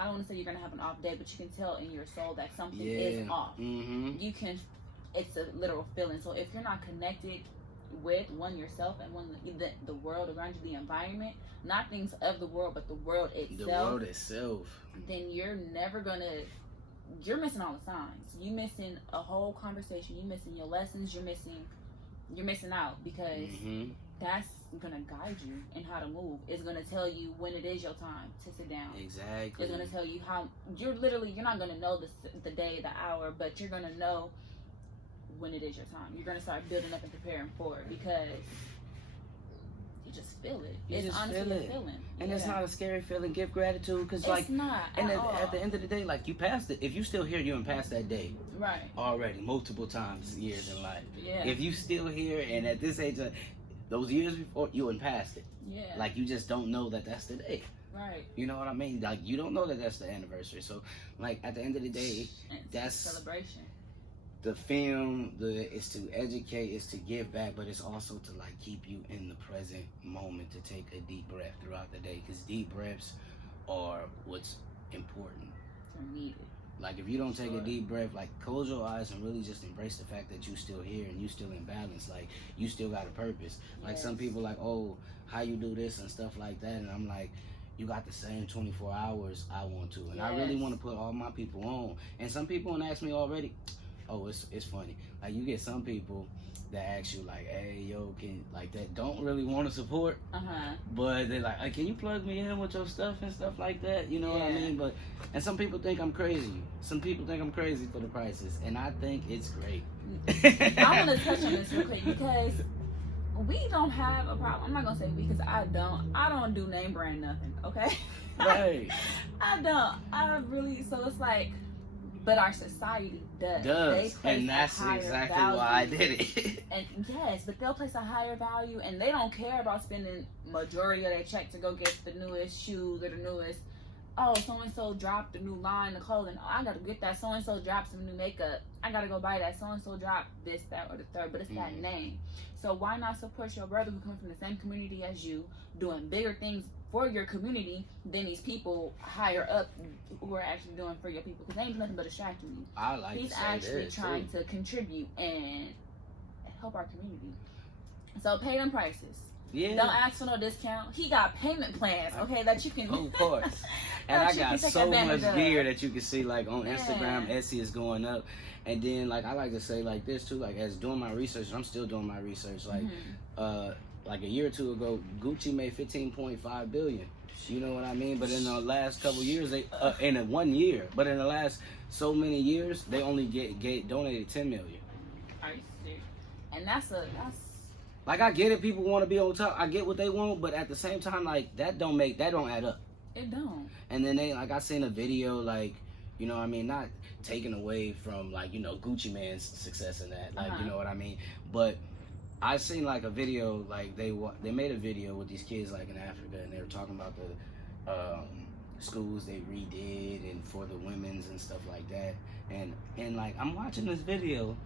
I don't want to say you're gonna have an off day, but you can tell in your soul that something is off. You can, it's a literal feeling. So if you're not connected with one yourself and one the world around you, the environment, not things of the world, but the world itself, then you're never gonna. You're missing all the signs. You're missing a whole conversation. You're missing your lessons. You're missing out, because that's gonna guide you in how to move. It's gonna tell you when it is your time to sit down. Exactly. It's gonna tell you how you're not gonna know the day, the hour, but you're gonna know when it is your time. You're gonna start building up and preparing for it, because you just feel it. It's honestly a feeling. And it's not a scary feeling. Give gratitude, because like, not and at the end of the day, like, you passed it. If you still here, you done passed that day. Right. Already, multiple times, years in life. Yeah. If you still here, and at this age, those years before, you done passed it. Yeah. Like, you just don't know that that's the day. Right. You know what I mean? Like, you don't know that that's the anniversary. So, like, at the end of the day, that's celebration. The film is to educate, is to give back, but it's also to like keep you in the present moment, to take a deep breath throughout the day, because deep breaths are what's important. They're needed. Like, if you don't take a deep breath, like, close your eyes and really just embrace the fact that you still here and you still in balance. Like, you still got a purpose. Like, some people like, oh, how you do this and stuff like that, and I'm like, you got the same 24 hours I want to, and I really want to put all my people on. And some people ask me already. Oh, it's funny. Like, you get some people that ask you like, hey, yo, can, like, that don't really want to support, but they're like, hey, can you plug me in with your stuff and stuff like that? You know what I mean? And some people think I'm crazy. Some people think I'm crazy for the prices, and I think it's great. I want to touch on this real quick, because we don't have a problem. I'm not gonna say we, because I don't do name brand nothing. Okay. Right. I don't. I really. So it's like. But our society does. And that's exactly why I did it. And yes, but they'll place a higher value, and they don't care about spending majority of their check to go get the newest shoes or the newest. Oh, so and so dropped a new line of clothing. Oh, I gotta get that. So and so dropped some new makeup. I gotta go buy that. So and so dropped this, that, or the third. But it's that name. So why not support your brother who comes from the same community as you, doing bigger things for your community than these people higher up who are actually doing for your people? Because they ain't nothing but distracting you. I like He's to say actually that, trying to contribute and help our community. So pay them prices. Yeah. Don't ask for no discount. He got payment plans, okay, that you can. Of course. And I got so much gear that you can see, like, on Instagram. Etsy is going up. And then, like, I like to say like this too, like, as doing my research, I'm still doing my research. Like a year or two ago, Gucci made 15.5 billion. You know what I mean? But in the last couple years, they in 1 year, but in the last so many years, they only donated 10 million. Are you serious? And that's like, I get it. People want to be on top. I get what they want, but at the same time, like, that don't add up. It don't. And then I seen a video, like, you know what I mean, not taken away from, like, you know, Gucci Mane's success in that, like, you know what I mean, but I seen like a video, like they made a video with these kids like in Africa, and they were talking about the schools they redid and for the women's and stuff like that, and like, I'm watching this video,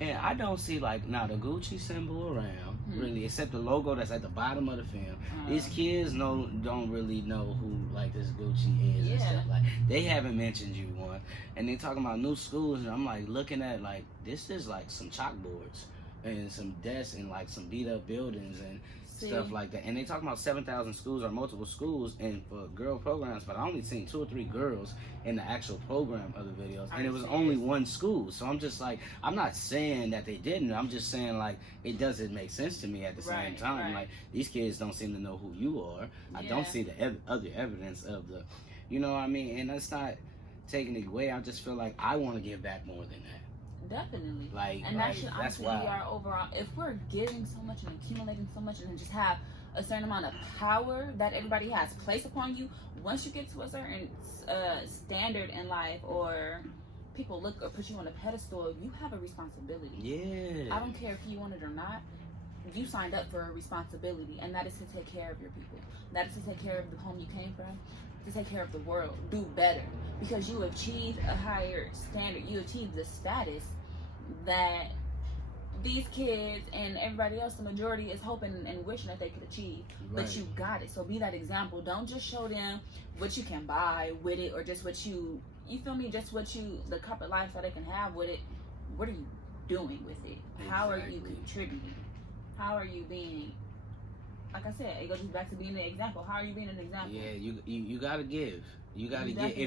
and I don't see like not a Gucci symbol around really, except the logo that's at the bottom of the film. These kids don't really know who like this Gucci is and stuff like. They haven't mentioned you one, and they talking about new schools, and I'm like looking at like, this is like some chalkboards and some desks and like some beat up buildings and stuff like that. And they talking about 7,000 schools or multiple schools and for girl programs, but I only seen 2 or 3 girls in the actual program of the videos, and it was only one school. So I'm just like, I'm not saying that they didn't, I'm just saying like, it doesn't make sense to me at the same time. Like, these kids don't seem to know who you are. I don't see the other evidence of the, you know what I mean? And that's not taking it away. I just feel like I want to give back more than that. Definitely. Like, and that should that's honestly be our overall. If we're giving so much and accumulating so much and just have a certain amount of power that everybody has placed upon you, once you get to a certain standard in life, or people look or put you on a pedestal, you have a responsibility. Yeah. I don't care if you want it or not. You signed up for a responsibility, and that is to take care of your people. That is to take care of the home you came from, to take care of the world, do better, because you achieved a higher standard. You achieved the status that these kids and everybody else, the majority is hoping and wishing that they could achieve. Right. But you got it. So be that example. Don't just show them what you can buy with it, or just what you feel me, just what you, the cup of lifestyle they can have with it. What are you doing with it? How are you contributing? How are you being, like I said, it goes back to being an example. How are you being an example? Yeah, you gotta give. You gotta give.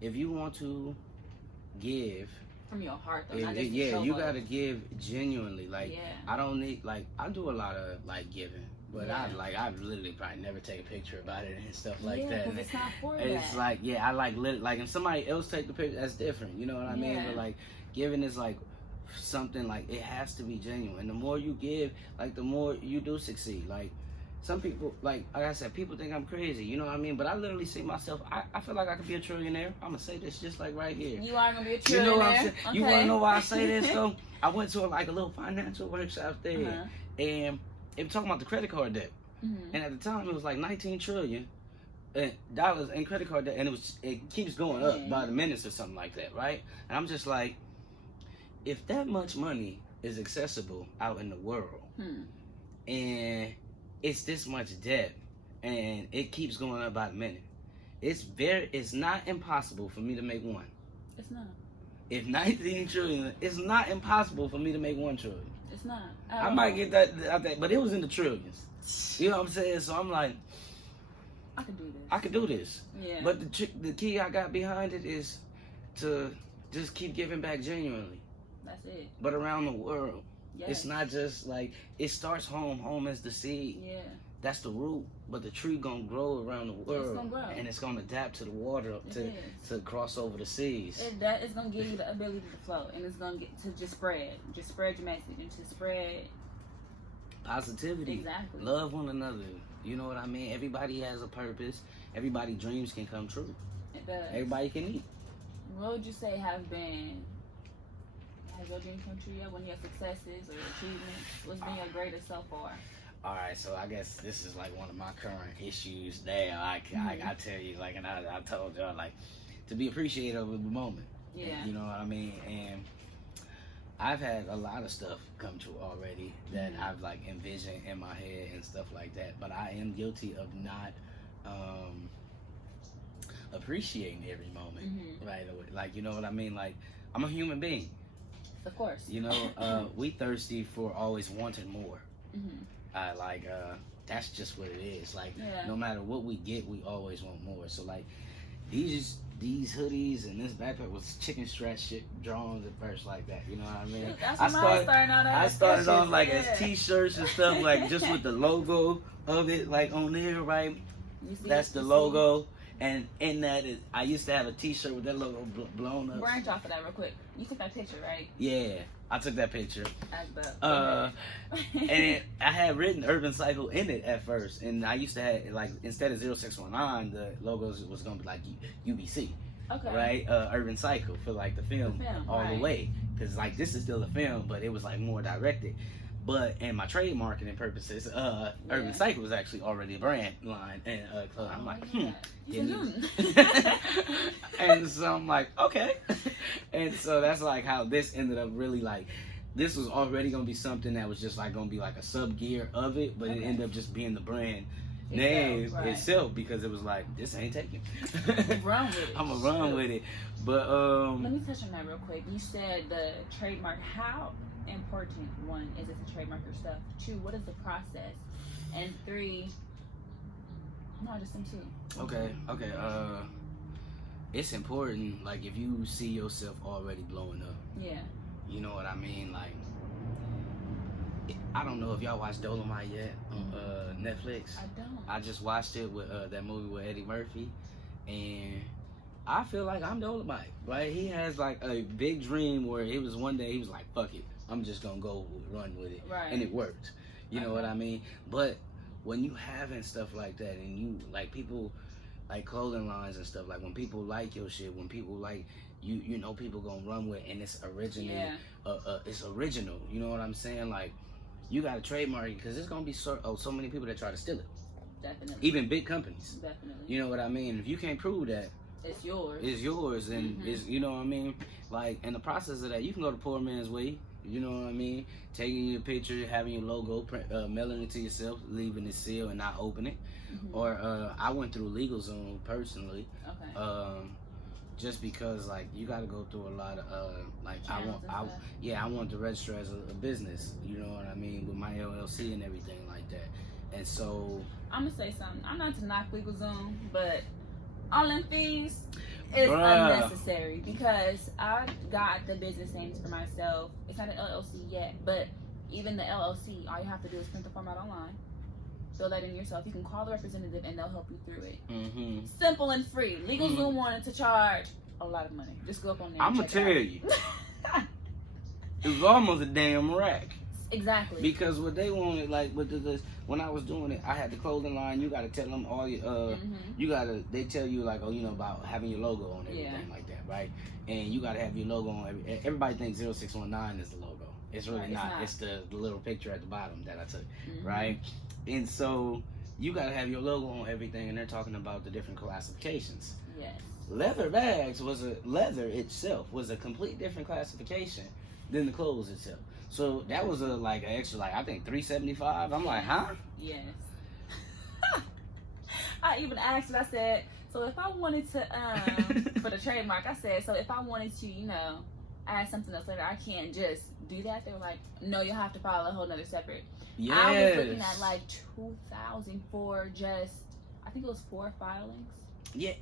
If you want to give from your heart, though, not just yeah, show you up. gotta give genuinely. Like, Yeah. I don't need, like, I do a lot of like giving, but Yeah. I've literally probably never take a picture about it and stuff like Yeah, that. 'cause And it's not for it's that. like, yeah, I like like if somebody else take the picture, that's different. You know what I mean? Yeah. But like giving is like something, like, it has to be genuine. The more you give, like, the more you do succeed. Like, some people, like I said, people think I'm crazy, you know what I mean? But I literally see myself, I feel like I could be a trillionaire. I'm gonna say this just like right here. You are gonna be a trillionaire. You know what I'm saying? Okay. You wanna know why I say this though? I went to like a little financial workshop there, Uh-huh. and it was talking about the credit card debt. Mm-hmm. And at the time, it was like 19 trillion dollars in credit card debt, and it keeps going up by the minutes or something like that, right? And I'm just like, if that much money is accessible out in the world, and it's this much debt, and it keeps going up by the minute, it's not impossible for me to make one. It's not. If 19 trillion, it's not impossible for me to make 1 trillion. It's not. I might get that out there, but it was in the trillions. You know what I'm saying? So I'm like, I can do this. I could do this. Yeah. But the key I got behind it is to just keep giving back genuinely. That's it. But around the world. Yes. It's not just like, it starts home. Home is the seed. Yeah. That's the root. But the tree gonna grow around the world. It's gonna grow. And it's gonna adapt to the water to cross over the seas. It's gonna give you the ability to flow, and it's gonna get to just spread your message, and to spread Positivity. Exactly. Love one another. You know what I mean? Everybody has a purpose. Everybody's dreams can come true. It does. Everybody can eat. What would you say has your dream come true yet? One of your successes or achievements? What's been your greatest so far? All right, so I guess this is like one of my current issues now. I tell you, like, and I told y'all, like, to be appreciative of the moment. Yeah. You know what I mean? And I've had a lot of stuff come true already that I've like envisioned in my head and stuff like that. But I am guilty of not appreciating every moment right away. Like, you know what I mean? Like, I'm a human being. Of course. You know, we thirsty for always wanting more. That's just what it is. Like, no matter what we get, we always want more. So like, these hoodies and this backpack was chicken stretch shit drawings at first like that. You know what I mean? That's what I started off like as t-shirts and stuff, like just with the logo of it like on there, right? That's the logo. And in that, I used to have a t-shirt with that logo blown up. Branch off of that real quick. You took that picture, right? Yeah, I took that picture. And I had written Urban Cycle in it at first, and I used to have, like, instead of 0619, the logos was gonna be like UBC, okay, right? Urban Cycle for like the film all the way, because like this is still a film, but it was like more directed. But and my trade marketing purposes, Urban Cycle was actually already a brand line, and I'm like, and so I'm like, okay, and so that's like how this ended up really like. This was already gonna be something that was just like gonna be like a sub gear of it, but it ended up just being the brand name itself because it was like, this ain't taking. Run with it. I'm gonna run with it, but let me touch on that real quick. You said the trademark. How important, one, is it to trademark your stuff? 2, what is the process? And 3, no, just them 2. Okay. It's important. Like if you see yourself already blowing up. Yeah. You know what I mean? Like, I don't know if y'all watched Dolomite yet on Netflix. I don't. I just watched it with that movie with Eddie Murphy, and I feel like I'm Dolomite, right? He has like a big dream where it was one day he was like, fuck it, I'm just gonna go run with it. Right. And it worked. You know what I mean? But when you having stuff like that and you, like people, like clothing lines and stuff, like when people like your shit, when people like, you know people gonna run with it and it's original. It's original. You know what I'm saying? Like, you gotta trademark it because there's gonna be so many people that try to steal it. Definitely. Even big companies. Definitely. You know what I mean? If you can't prove that, it's yours. It's yours, and it's, you know what I mean? Like, in the process of that, you can go the poor man's way. You know what I mean? Taking your picture, having your logo, mailing it to yourself, leaving it sealed and not open it. Mm-hmm. Or I went through LegalZoom personally. Okay. Just because like you got to go through a lot of like Channels I want to register as a business. You know what I mean, with my LLC and everything like that. And so I'm gonna say something. I'm not to knock LegalZoom, but all them fees is Bruh. unnecessary because I got the business names for myself. It's not an LLC yet, but even the LLC, all you have to do is print the form out online, fill that in yourself. You can call the representative and they'll help you through it. mm-hmm. Simple and free. LegalZoom wanted to charge a lot of money. Just go up on there. I'm gonna tell you, it was almost a damn rack. Exactly. Because what they wanted, like with this, when I was doing it, I had the clothing line. You got to tell them all your, you got to. They tell you like, oh, you know, about having your logo on everything like that, right? And you got to have your logo on. Everybody thinks 0619 is the logo. It's really Right, not. it's It's the little picture at the bottom that I took, right? And so you got to have your logo on everything, and they're talking about the different classifications. Yes. Leather bags leather itself was a complete different classification than the clothes itself. So that was an extra I think $375. I'm like, huh? Yes. I even asked I said, so if I wanted to for the trademark, I said, so if I wanted to, you know, add something else later, I can't just do that. They were like, no, you'll have to file a whole nother separate. Yes. I was looking at like 2,000 for just, I think it was 4 filings. Yeah.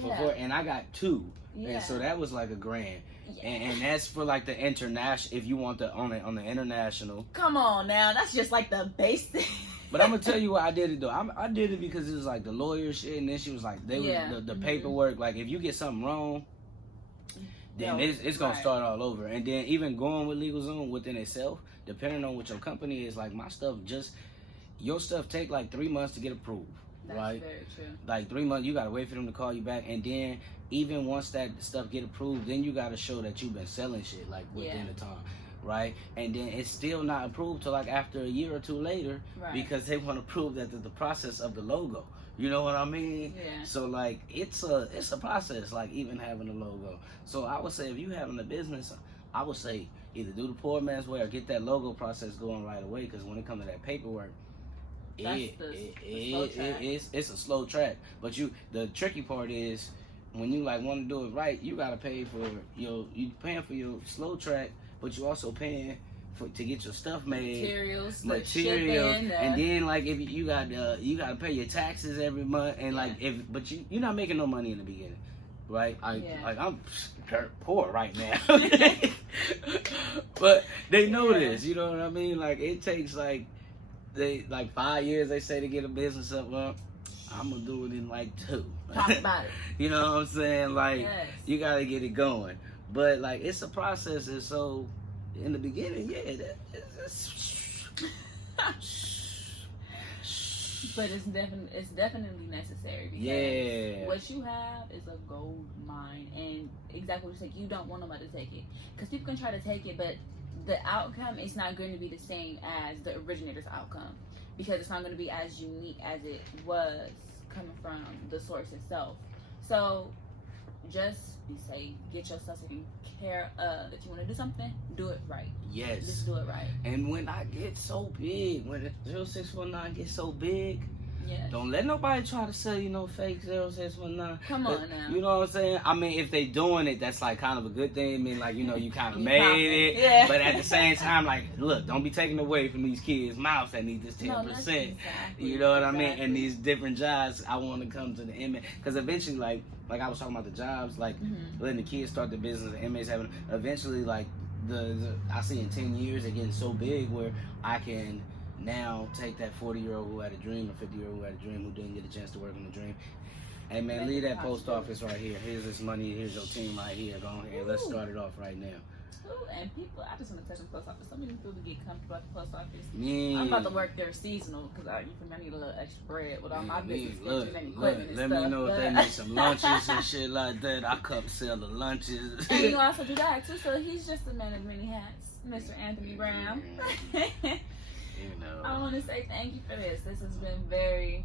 For 4, and I got 2. Yeah. And so that was like $1,000. Yeah. And that's for like the international, if you want the on the international. Come on now, that's just like the basic. But I'm gonna tell you why I did it though. I did it because it was like the lawyer shit, and then she was like, the paperwork. Like if you get something wrong, then it's gonna start all over. And then even going with LegalZoom within itself, depending on what your company is, like my stuff your stuff take like 3 months to get approved. That's right? very true. Like 3 months, you gotta wait for them to call you back, and then even once that stuff get approved, then you gotta show that you've been selling shit like within the time, right? And then it's still not approved till like after a year or 2 later, because they want to prove that the process of the logo. You know what I mean? Yeah. So like it's a process, like even having a logo. So I would say if you having a business, I would say either do the poor man's way or get that logo process going right away, because when it comes to that paperwork, it's a slow track. But the tricky part is when you like want to do it right, you gotta pay for you paying for your slow track, but you also paying to get your stuff made, materials, and then like if you gotta pay your taxes every month, and like but you're not making no money in the beginning, right? I'm poor right now, but they know this, you know what I mean? Like it takes like 5 years they say to get a business up. Well, I'm gonna do it in like 2. Talk about it. You know what I'm saying? Like you gotta get it going, but like it's a process, and so in the beginning, but it's definitely necessary, because what you have is a gold mine, and exactly what you said, you don't want nobody to take it, because people can try to take it, but the outcome is not going to be the same as the originator's outcome, because it's not going to be as unique as it was coming from the source itself. So just be safe, get yourself taken care of. If you want to do something, do it right. Yes. Just do it right. And when I get so big, when the 0619 gets so big, yes, don't let nobody try to sell you no fake 0619. Come on now. You know what I'm saying? I mean, if they doing it, that's like kind of a good thing. I mean, like, you know, you kind of made it. Yeah. But at the same time, like, look, don't be taking away from these kids' mouths that need this 10%. No, exactly. You know what I mean? And these different jobs, I want to come to the inmate. Because eventually, like I was talking about the jobs, like letting the kids start the business, the inmates having, eventually, like, I see in 10 years it getting so big where I can now take that 40-year-old who had a dream, or 50-year-old who had a dream, who didn't get a chance to work on the dream. Hey man, leave that post office right here. Here's this money. Here's your team right here. Go ahead. Let's start it off right now. Ooh, and people, I just want to touch on the post office. So many people get comfortable at the post office. I'm about to work there seasonal, because I need a little extra bread with all my business sketches and equipment and let stuff. me know if they make some lunches and shit like that. I come sell the lunches. And you also do that too. So he's just a man of many hats, Mr. Anthony Brown. You know. I want to say thank you for this. This has been very,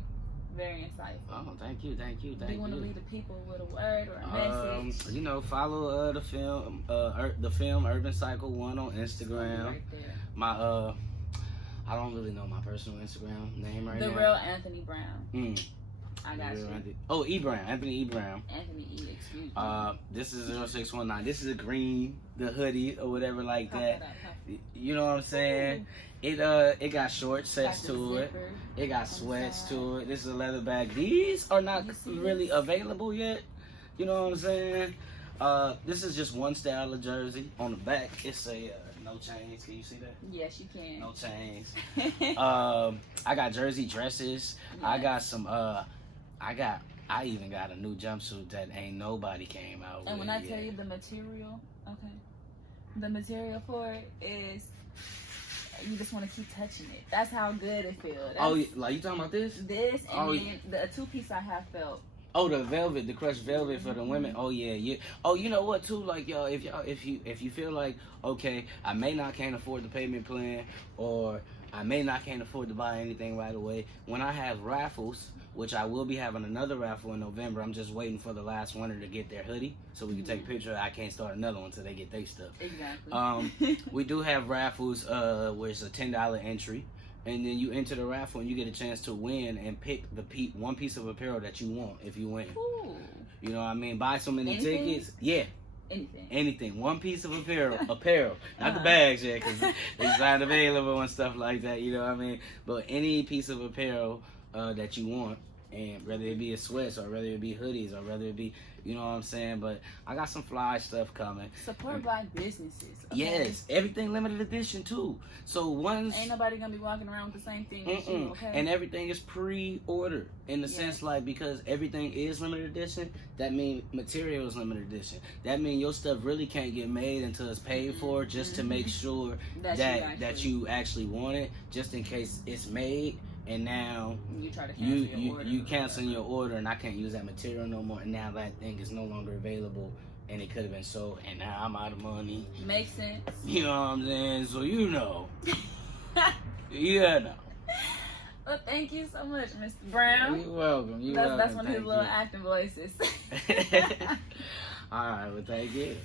very Nigerian Cypher. Oh, thank you. Do you want to leave the people with a word or a message? You know, follow the film Urban Cycle 1 on Instagram. Right there. My I don't really know my personal Instagram name right now. The real Anthony Brown. I got you. E. Brown. Anthony E. Brown. Anthony E. Excuse me. This is 0619. This is a green, the hoodie or whatever like that. You know what I'm saying? It got short sets to it. It got sweats to it. This is a leather bag. These are not really available yet. You know what I'm saying? This is just one style of jersey. On the back, it's a no chains. Can you see that? Yes, you can. No chains. I got jersey dresses. Yes. I got some. I even got a new jumpsuit that ain't nobody came out with. And when I yet. tell you the material, okay, the material for it is, you just want to keep touching it. That's how good it feels. Like you talking about this? This and then the two-piece I have felt. Oh, the velvet, the crushed velvet for the women. Oh yeah. Oh, you know what too? Like if you feel like, okay, I may not can't afford the payment plan, or I may not can't afford to buy anything right away. When I have raffles, which I will be having another raffle in November. I'm just waiting for the last winner to get their hoodie so we can take a picture. I can't start another one until they get their stuff. Exactly. We do have raffles where it's a $10 entry. And then you enter the raffle and you get a chance to win and pick one piece of apparel that you want if you win. Ooh. You know what I mean? Buy so many Anything? tickets. Yeah. Anything. One piece of apparel. Not the bags yet because it's not available and stuff like that. You know what I mean? But any piece of apparel that you want, and whether it be a sweats or whether it be hoodies or whether it be, you know what I'm saying? But I got some fly stuff coming. Support black businesses. Okay? Yes, everything limited edition too. So ain't nobody gonna be walking around with the same thing as you, okay? And everything is pre-ordered in the sense like, because everything is limited edition, that means material is limited edition. That means your stuff really can't get made until it's paid for, just to make sure that you actually want it, just in case it's made. And now you try to cancel your order. You cancel your order, and I can't use that material no more. And now that thing is no longer available, and it could have been sold, and now I'm out of money. Makes sense. You know what I'm saying? So you know. Well, thank you so much, Mr. Brown. You're welcome. That's one of his little acting voices. All right, well, thank you.